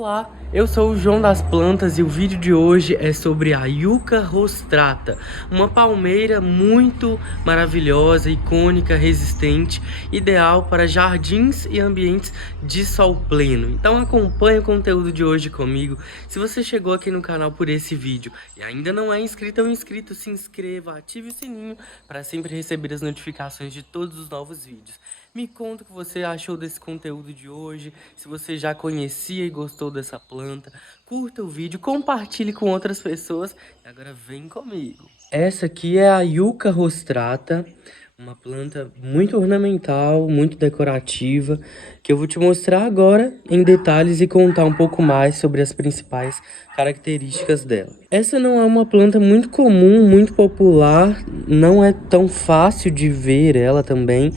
Olá, eu sou o João das Plantas e o vídeo de hoje é sobre a Yucca rostrata, uma palmeira muito maravilhosa, icônica, resistente, ideal para jardins e ambientes de sol pleno. Então acompanhe o conteúdo de hoje comigo. Se você chegou aqui no canal por esse vídeo e ainda não é inscrito ou inscrito, se inscreva, ative o sininho para sempre receber as notificações de todos os novos vídeos. Me conta o que você achou desse conteúdo de hoje, se você já conhecia e gostou dessa planta, curta o vídeo, compartilhe com outras pessoas e agora vem comigo. Essa aqui é a Yucca rostrata, uma planta muito ornamental, muito decorativa, que eu vou te mostrar agora em detalhes e contar um pouco mais sobre as principais características dela. Essa não é uma planta muito comum, muito popular, não é tão fácil de ver ela também,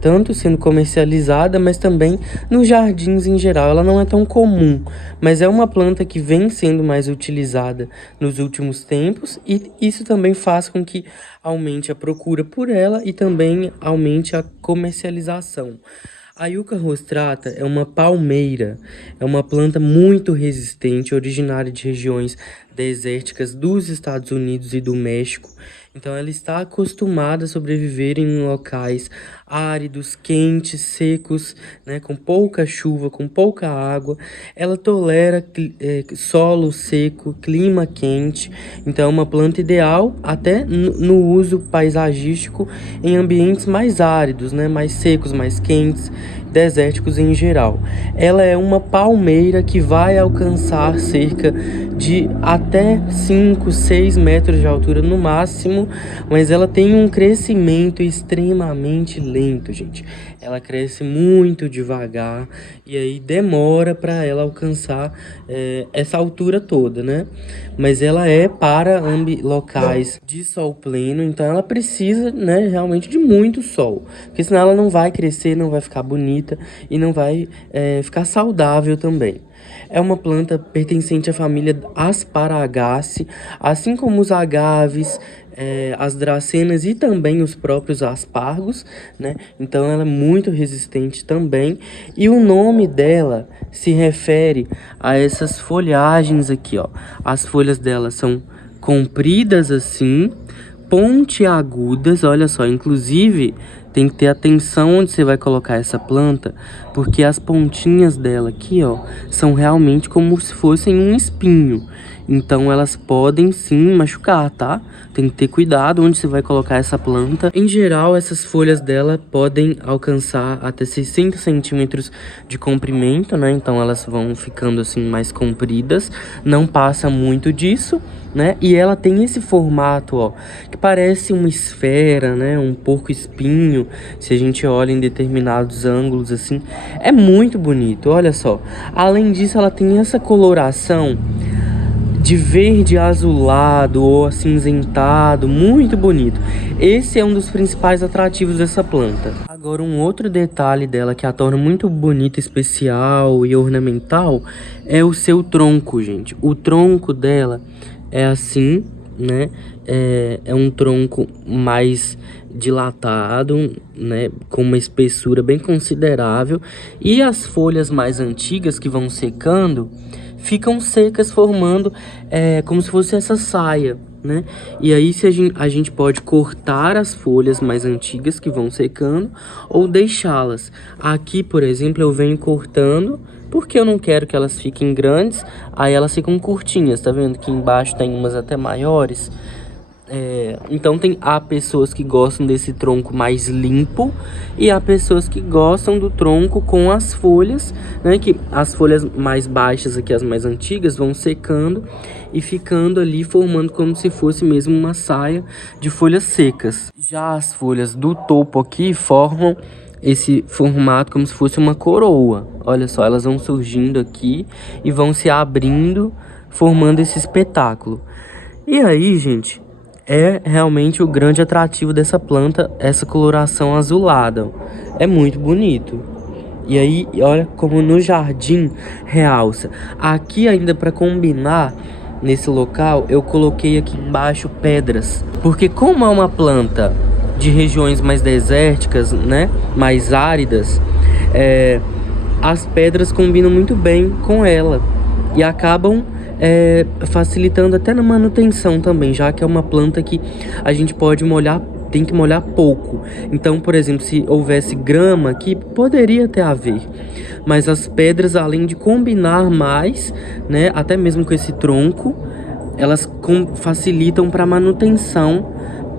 tanto sendo comercializada, mas também nos jardins em geral. Ela não é tão comum, mas é uma planta que vem sendo mais utilizada nos últimos tempos e isso também faz com que aumente a procura por ela e também aumente a comercialização. A Yucca rostrata é uma palmeira, é uma planta muito resistente, originária de regiões desérticas dos Estados Unidos e do México. Então ela está acostumada a sobreviver em locais áridos, quentes, secos, né, com pouca chuva, com pouca água. Ela tolera solo seco, clima quente. Então é uma planta ideal até no uso paisagístico em ambientes mais áridos, né, mais secos, mais quentes, desérticos em geral. Ela é uma palmeira que vai alcançar cerca de até 5, 6 metros de altura no máximo, mas ela tem um crescimento extremamente lento, gente. Ela cresce muito devagar e aí demora para ela alcançar essa altura toda, né? Mas ela é para locais de sol pleno, então ela precisa, né, realmente de muito sol, porque senão ela não vai crescer, não vai ficar bonita e não vai ficar saudável também. É uma planta pertencente à família Asparagaceae, assim como os agaves, as dracenas e também os próprios aspargos, né? Então ela é muito resistente também. E o nome dela se refere a essas folhagens aqui, ó. As folhas dela são compridas assim, pontiagudas, olha só, inclusive tem que ter atenção onde você vai colocar essa planta, porque as pontinhas dela aqui, ó, são realmente como se fossem um espinho. Então elas podem sim machucar, tá? Tem que ter cuidado onde você vai colocar essa planta. Em geral, essas folhas dela podem alcançar até 60 centímetros de comprimento, né? Então elas vão ficando assim mais compridas, não passa muito disso, né? E ela tem esse formato, ó, que parece uma esfera, né? Um porco-espinho, se a gente olha em determinados ângulos assim. É muito bonito, olha só. Além disso, ela tem essa coloração de verde azulado ou acinzentado, muito bonito. Esse é um dos principais atrativos dessa planta. Agora, um outro detalhe dela que a torna muito bonita, especial e ornamental é o seu tronco, gente. O tronco dela é assim, né? É um tronco mais dilatado, né? Com uma espessura bem considerável. E as folhas mais antigas que vão secando ficam secas, formando como se fosse essa saia, né? E aí a gente pode cortar as folhas mais antigas que vão secando ou deixá-las. Aqui, por exemplo, eu venho cortando porque eu não quero que elas fiquem grandes, aí elas ficam curtinhas, tá vendo? Que embaixo tem umas até maiores. Então há pessoas que gostam desse tronco mais limpo e há pessoas que gostam do tronco com as folhas, né, que as folhas mais baixas aqui, as mais antigas, vão secando e ficando ali formando como se fosse mesmo uma saia de folhas secas. Já as folhas do topo aqui formam esse formato como se fosse uma coroa. Olha só, elas vão surgindo aqui e vão se abrindo, formando esse espetáculo. E aí, gente, é realmente o grande atrativo dessa planta, essa coloração azulada. É muito bonito. E aí, olha como no jardim realça. Aqui ainda para combinar, nesse local, eu coloquei aqui embaixo pedras. Porque como é uma planta de regiões mais desérticas, né, mais áridas, as pedras combinam muito bem com ela e acabam facilitando até na manutenção também, já que é uma planta que a gente pode molhar, tem que molhar pouco. Então, por exemplo, se houvesse grama aqui, poderia ter a ver. Mas as pedras, além de combinar mais, né, até mesmo com esse tronco, elas facilitam para a manutenção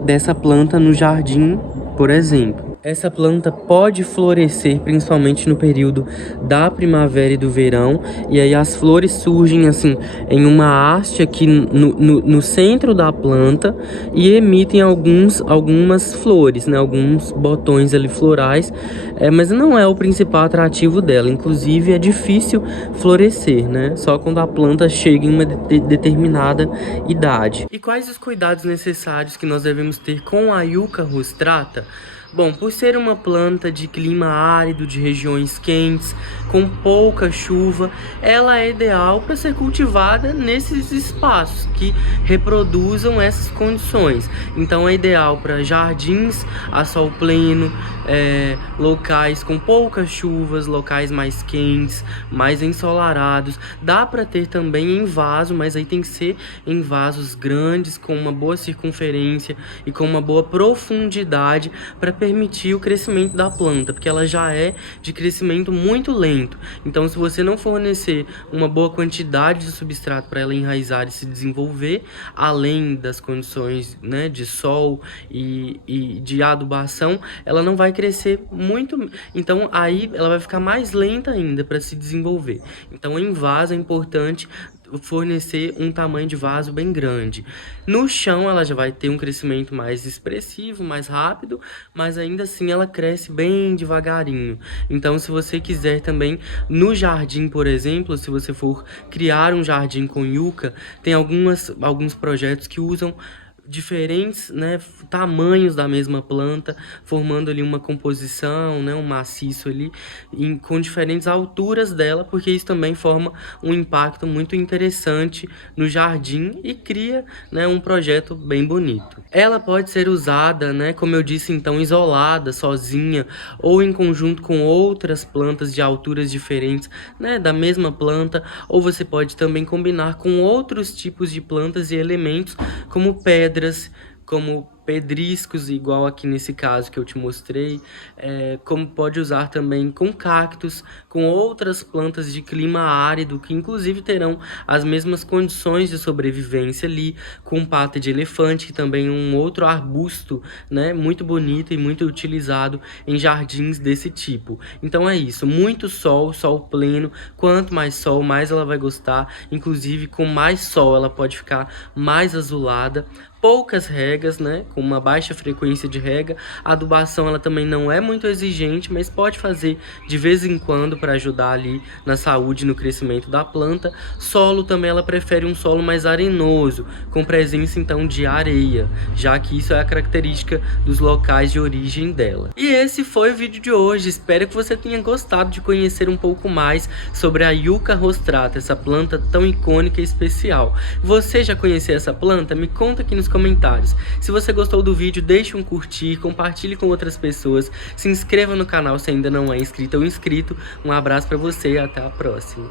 dessa planta no jardim, por exemplo. Essa planta pode florescer principalmente no período da primavera e do verão. E aí as flores surgem assim em uma haste aqui no centro da planta e emitem algumas flores, né? Alguns botões ali florais, mas não é o principal atrativo dela. Inclusive é difícil florescer, né? Só quando a planta chega em uma determinada idade. E quais os cuidados necessários que nós devemos ter com a Yucca rostrata? Bom, por ser uma planta de clima árido, de regiões quentes, com pouca chuva, ela é ideal para ser cultivada nesses espaços que reproduzam essas condições. Então é ideal para jardins a sol pleno, locais com poucas chuvas, locais mais quentes, mais ensolarados. Dá para ter também em vaso, mas aí tem que ser em vasos grandes, com uma boa circunferência e com uma boa profundidade para permitir o crescimento da planta, porque ela já é de crescimento muito lento. Então, se você não fornecer uma boa quantidade de substrato para ela enraizar e se desenvolver, além das condições, né, de sol e de adubação, ela não vai crescer muito. Então, aí ela vai ficar mais lenta ainda para se desenvolver. Então, em vaso é importante fornecer um tamanho de vaso bem grande. No chão ela já vai ter um crescimento mais expressivo, mais rápido, mas ainda assim ela cresce bem devagarinho. Então, se você quiser também no jardim, por exemplo, se você for criar um jardim com yucca, tem alguns projetos que usam diferentes, né, tamanhos da mesma planta, formando ali uma composição, né, um maciço ali, com diferentes alturas dela, porque isso também forma um impacto muito interessante no jardim e cria, né, um projeto bem bonito. Ela pode ser usada, né, como eu disse, então, isolada, sozinha, ou em conjunto com outras plantas de alturas diferentes, né, da mesma planta, ou você pode também combinar com outros tipos de plantas e elementos, como pedras, como pedriscos, igual aqui nesse caso que eu te mostrei, como pode usar também com cactos, com outras plantas de clima árido, que inclusive terão as mesmas condições de sobrevivência ali, com pata de elefante, que também é um outro arbusto, né, muito bonito e muito utilizado em jardins desse tipo. Então é isso, muito sol, sol pleno, quanto mais sol, mais ela vai gostar, inclusive com mais sol ela pode ficar mais azulada. Poucas regas, né, com uma baixa frequência de rega. A adubação ela também não é muito exigente, mas pode fazer de vez em quando para ajudar ali na saúde e no crescimento da planta. Solo também ela prefere um solo mais arenoso, com presença então de areia, já que isso é a característica dos locais de origem dela. E esse foi o vídeo de hoje, espero que você tenha gostado de conhecer um pouco mais sobre a Yucca rostrata, essa planta tão icônica e especial. Você já conheceu essa planta? Me conta aqui nos comentários. Se você gostou do vídeo, deixe um curtir, compartilhe com outras pessoas, se inscreva no canal se ainda não é inscrito ou inscrito. Um abraço pra você e até a próxima.